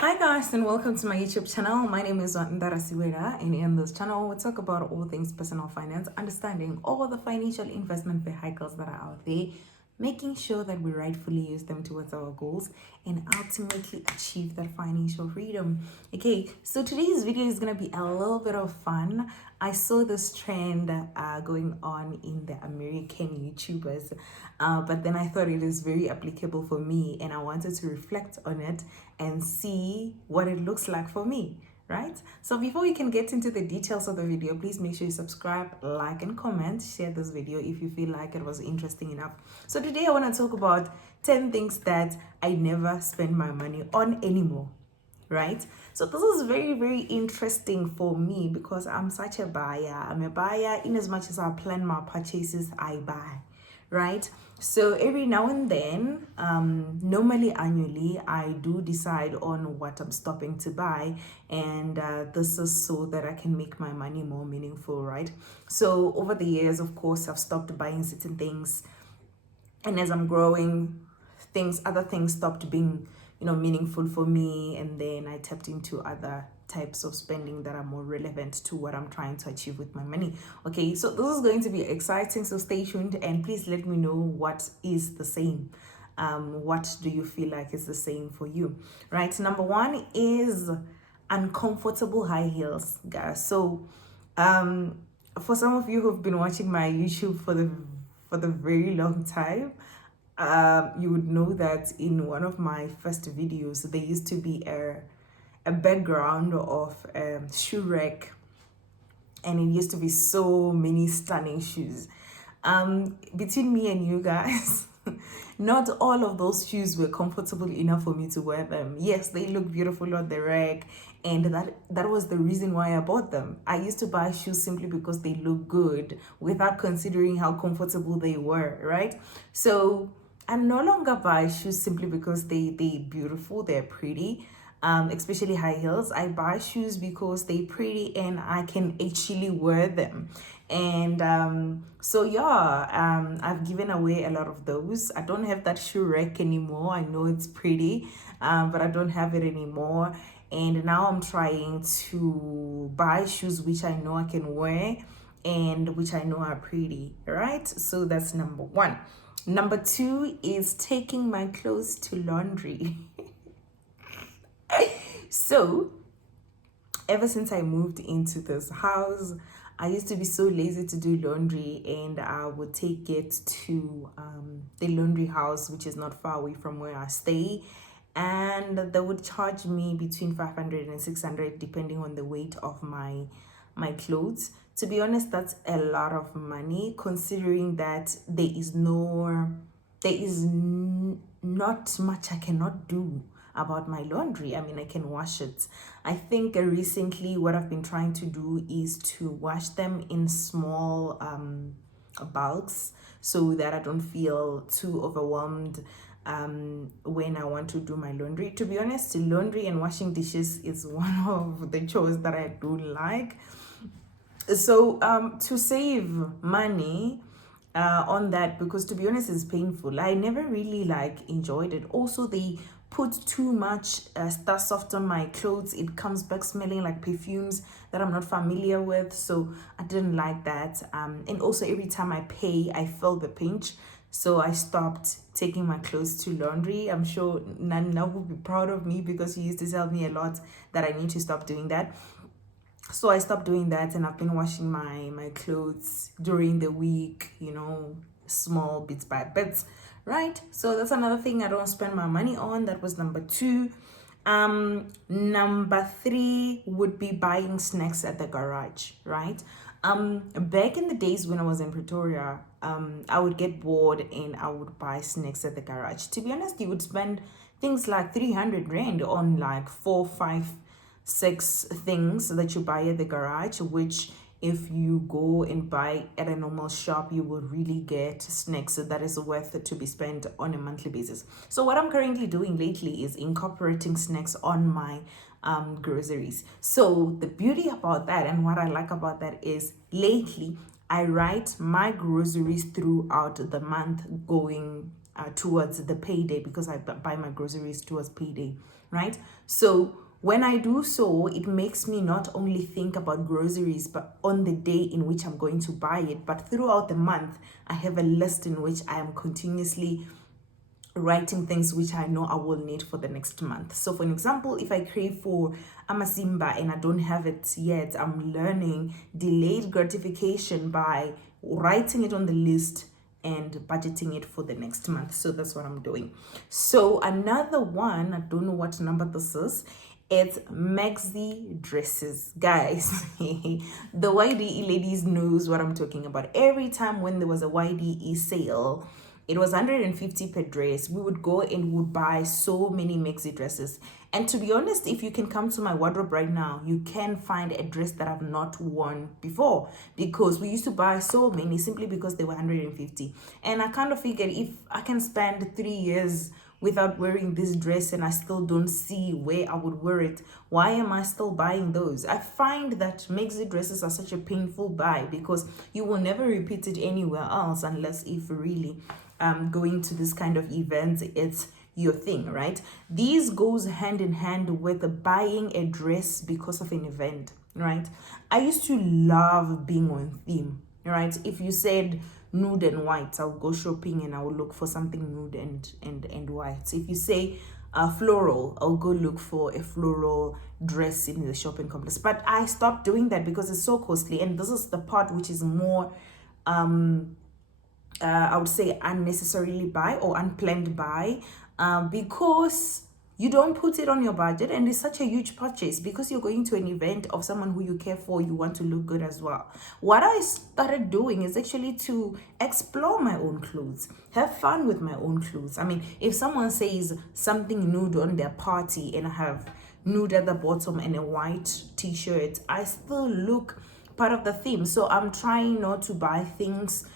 Hi guys and welcome to my YouTube channel. My name is Ndara Siweda, and in this channel we talk about all things personal finance, understanding all the financial investment vehicles that are out there, making sure that we rightfully use them towards our goals and ultimately achieve that financial freedom. Okay, so today's video is gonna be a little bit of fun. I saw this trend going on in the American YouTubers, but then I thought it is very applicable for me, and I wanted to reflect on it and see what it looks like for me, right? So before we can get into the details of the video, please make sure you subscribe, like, and comment. Share this video if you feel like it was interesting enough. So today I want to talk about 10 things that I never spend my money on anymore, right? So this is very, very interesting for me because I'm such a buyer. I'm a buyer. In as much as I plan my purchases, I buy, right? So every now and then, normally annually, I do decide on what I'm stopping to buy, and this is so that I can make my money more meaningful, right? So over the years, of course, I've stopped buying certain things, and as I'm growing, other things stopped being meaningful for me, and then I tapped into other types of spending that are more relevant to what I'm trying to achieve with my money. Okay, so this is going to be exciting, so stay tuned and please let me know what is the same. What do you feel like is the same for you, right? Number one is uncomfortable high heels, guys. So for some of you who've been watching my YouTube for the very long time, you would know that in one of my first videos, there used to be a background of shoe rack, and it used to be so many stunning shoes. Between me and you guys, not all of those shoes were comfortable enough for me to wear them. Yes, they look beautiful on the rack, and that was the reason why I bought them. I used to buy shoes simply because they look good without considering how comfortable they were, right? So I no longer buy shoes simply because they're beautiful, they're pretty. Especially high heels. I buy shoes because they're pretty and I can actually wear them. And so yeah, I've given away a lot of those. I don't have that shoe rack anymore. I know it's pretty, but I don't have it anymore. And now I'm trying to buy shoes which I know I can wear and which I know are pretty, right? So that's number one. Number two is taking my clothes to laundry. So ever since I moved into this house, I used to be so lazy to do laundry, and I would take it to the laundry house, which is not far away from where I stay, and they would charge me between 500 and 600 depending on the weight of my clothes. To be honest, that's a lot of money considering that not much I cannot do about my laundry. I mean, I can wash it. I think recently what I've been trying to do is to wash them in small bulks so that I don't feel too overwhelmed when I want to do my laundry. To be honest, laundry and washing dishes is one of the chores that I do like. So to save money on that, because to be honest it's painful, I never really enjoyed it. Also, they put too much Star Soft on my clothes. It comes back smelling like perfumes that I'm not familiar with, so I didn't like that. And also every time I pay, I feel the pinch, so I stopped taking my clothes to laundry. I'm sure Nana will be proud of me because he used to tell me a lot that I need to stop doing that. So I stopped doing that, and I've been washing my clothes during the week, small bits by bits, right? So that's another thing I don't spend my money on. That was number two. Number three would be buying snacks at the garage, right? Back in the days when I was in Pretoria, I would get bored and I would buy snacks at the garage. To be honest, you would spend things like 300 rand on like 4, 5, 6 things that you buy at the garage, which if you go and buy at a normal shop, you will really get snacks that is worth it to be spent on a monthly basis. So what I'm currently doing lately is incorporating snacks on my groceries. So the beauty about that and what I like about that is lately I write my groceries throughout the month going towards the payday, because I buy my groceries towards payday. right? So when I do so, it makes me not only think about groceries, but on the day in which I'm going to buy it, but throughout the month, I have a list in which I am continuously writing things which I know I will need for the next month. So for an example, if I crave for amasimba and I don't have it yet, I'm learning delayed gratification by writing it on the list and budgeting it for the next month. So that's what I'm doing. So another one, I don't know what number this is, it's Maxi Dresses. Guys, the YDE ladies knows what I'm talking about. Every time when there was a YDE sale, it was 150 per dress. We would go and would buy so many Maxi dresses. And to be honest, if you can come to my wardrobe right now, you can find a dress that I've not worn before, because we used to buy so many simply because they were 150. And I kind of figured if I can spend 3 years without wearing this dress and I still don't see where I would wear it, why am I still buying those? I find that Maxi dresses are such a painful buy because you will never repeat it anywhere else unless if really going to this kind of events, it's your thing, right? These goes hand in hand with buying a dress because of an event, right? I used to love being on theme, right? If you said nude and white, I'll go shopping and I will look for something nude and white. If you say floral, I'll go look for a floral dress in the shopping complex. But I stopped doing that because it's so costly, and this is the part which is more I would say unnecessarily buy or unplanned buy, because you don't put it on your budget, and it's such a huge purchase because you're going to an event of someone who you care for. You want to look good as well. What I started doing is actually to explore my own clothes, have fun with my own clothes. I mean, if someone says something nude on their party and I have nude at the bottom and a white t-shirt, I still look part of the theme. So I'm trying not to buy things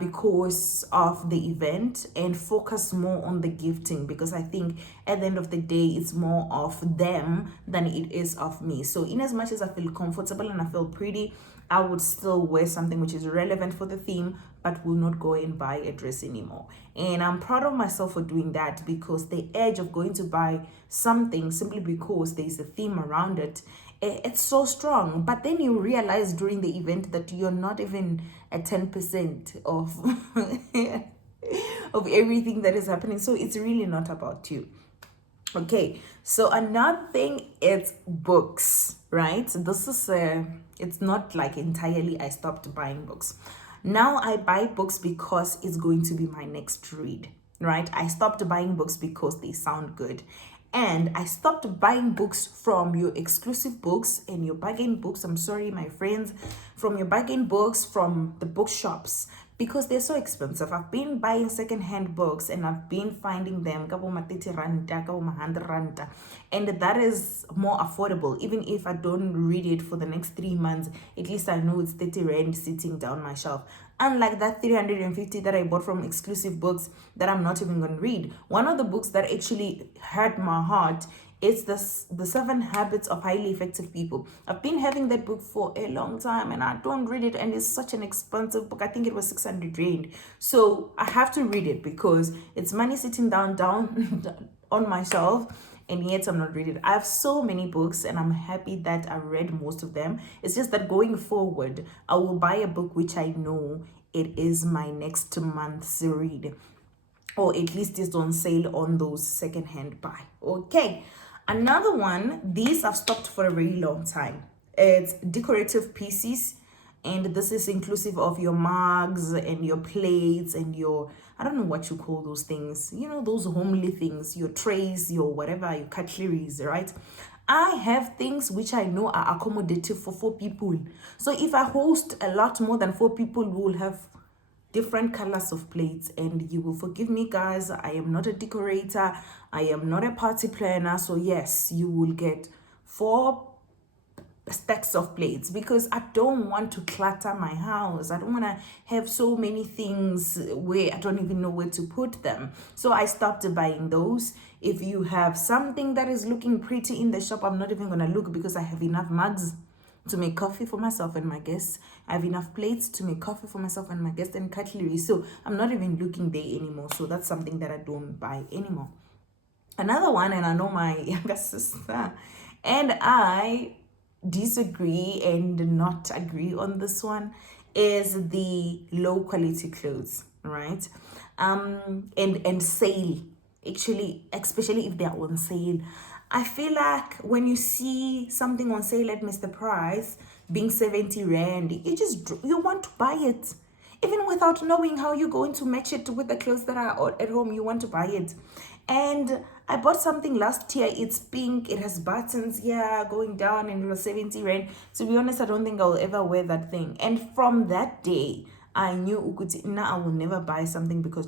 because of the event and focus more on the gifting, because I think at the end of the day it's more of them than it is of me. So in as much as I feel comfortable and I feel pretty, I would still wear something which is relevant for the theme, but will not go and buy a dress anymore. And I'm proud of myself for doing that, because the edge of going to buy something simply because there's a theme around it, it's so strong. But then you realize during the event that you're not even at 10% of of everything that is happening. So it's really not about you. Okay, so another thing is books, right? This is it's not like entirely I stopped buying books. Now I buy books because it's going to be my next read, right? I stopped buying books because they sound good. And I stopped buying books from your exclusive books and your bargain books. I'm sorry, my friends, from your bargain books, from the bookshops, because they're so expensive. I've been buying secondhand books and I've been finding them kabo ma 30 ranta, kabo ma 100 ranta, and that is more affordable. Even if I don't read it for the next 3 months, at least I know it's 30 rand sitting down my shelf. Unlike that 350 that I bought from exclusive books that I'm not even going to read. One of the books that actually hurt my heart is the 7 Habits of Highly Effective People. I've been having that book for a long time and I don't read it, and it's such an expensive book. I think it was 600 rand. So I have to read it because it's money sitting down on my shelf, and yet I'm not reading it. I have so many books and I'm happy that I read most of them. It's just that going forward, I will buy a book which I know it is my next month's read, or at least it's on sale on those secondhand buy. Okay, another one, these I've stopped for a very long time. It's decorative pieces, and this is inclusive of your mugs and your plates and your, I don't know what you call those things, you know, those homely things, your trays, your whatever, your cutleries, right? I have things which I know are accommodative for 4 people. So if I host a lot more than 4 people, we will have different colors of plates. And you will forgive me, guys, I am not a decorator, I am not a party planner. So yes, you will get 4 stacks of plates because I don't want to clutter my house. I don't want to have so many things where I don't even know where to put them. So I stopped buying those. If you have something that is looking pretty in the shop, I'm not even going to look because I have enough mugs to make coffee for myself and my guests. I have enough plates to make coffee for myself and my guests, and cutlery. So I'm not even looking there anymore. So that's something that I don't buy anymore. Another one, and I know my younger sister and I disagree and not agree on this one, is the low quality clothes, right? And sale, actually, especially if they're on sale. I feel like when you see something on sale at Mr. Price being 70 Rand, you want to buy it. Even without knowing how you're going to match it with the clothes that are at home, you want to buy it. And I bought something last year. It's pink. It has buttons here going down, and it was 70 Rand. To be honest, I don't think I'll ever wear that thing. And from that day, I knew Ukuti, now I will never buy something because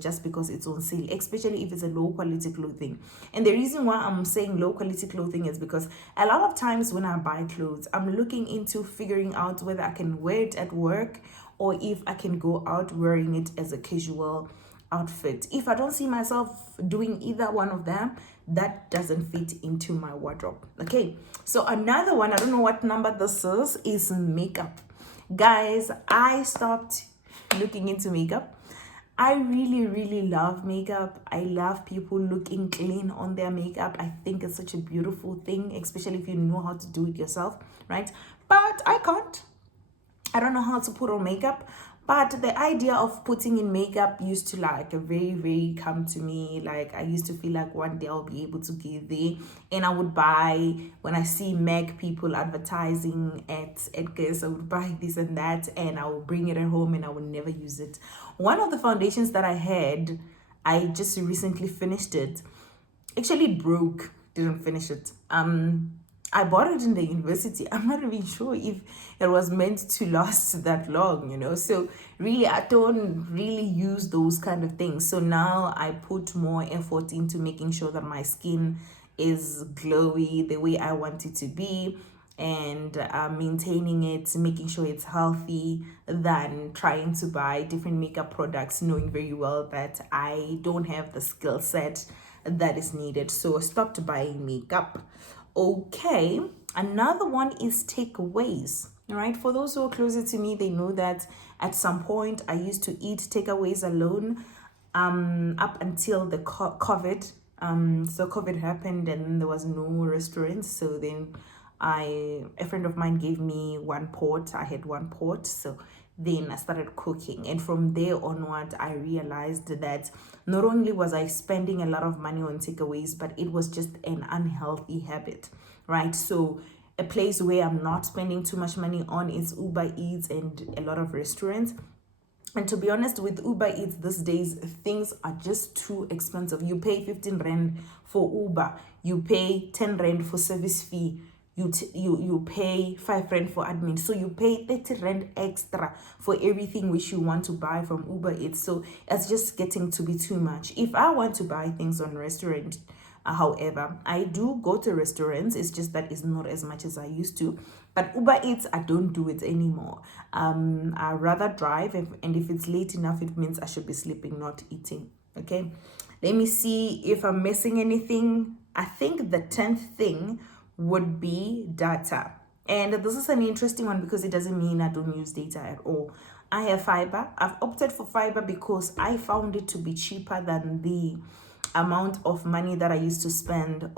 it's on sale, especially if it's a low quality clothing. And the reason why I'm saying low quality clothing is because a lot of times when I buy clothes, I'm looking into figuring out whether I can wear it at work or if I can go out wearing it as a casual outfit. If I don't see myself doing either one of them, that doesn't fit into my wardrobe. Okay, so another one, I don't know what number this is makeup. Guys, I stopped looking into makeup. I really love makeup. I love people looking clean on their makeup. I think it's such a beautiful thing, especially if you know how to do it yourself, right? But I can't. I don't know how to put on makeup, but the idea of putting in makeup used to like very come to me. Like I used to feel like one day I'll be able to get there, and I would buy when I see Mac people advertising at Edgar's. I would buy this and that, and I will bring it at home, and I will never use it. One of the foundations that I had, I just recently finished it. Actually, it broke. Didn't finish it. I bought it in the university. I'm not even sure if it was meant to last that long, So really, I don't really use those kind of things. So now I put more effort into making sure that my skin is glowy the way I want it to be, and maintaining it, making sure it's healthy, than trying to buy different makeup products knowing very well that I don't have the skill set that is needed. So I stopped buying makeup. Okay, another one is takeaways. All right, for those who are closer to me, they know that at some point I used to eat takeaways alone, up until the COVID. So COVID happened and there was no restaurants. So then a friend of mine gave me one pot. I had one pot. So then I started cooking, and from there onward I realized that not only was I spending a lot of money on takeaways, but it was just an unhealthy habit, right? So a place where I'm not spending too much money on is Uber Eats and a lot of restaurants. And to be honest, with Uber Eats these days, things are just too expensive. You pay 15 Rand for Uber, you pay 10 Rand for service fee, you pay 5 Rand for admin, so you pay 30 Rand extra for everything which you want to buy from Uber Eats. So it's just getting to be too much. If I want to buy things on restaurant, however, I do go to restaurants. It's just that it's not as much as I used to. But Uber Eats, I don't do it anymore. I rather drive, and if it's late enough, it means I should be sleeping, not eating. Okay, let me see if I'm missing anything. I think the 10th thing would be data. And this is an interesting one because it doesn't mean I don't use data at all. I have fiber. I've opted for fiber because I found it to be cheaper than the amount of money that I used to spend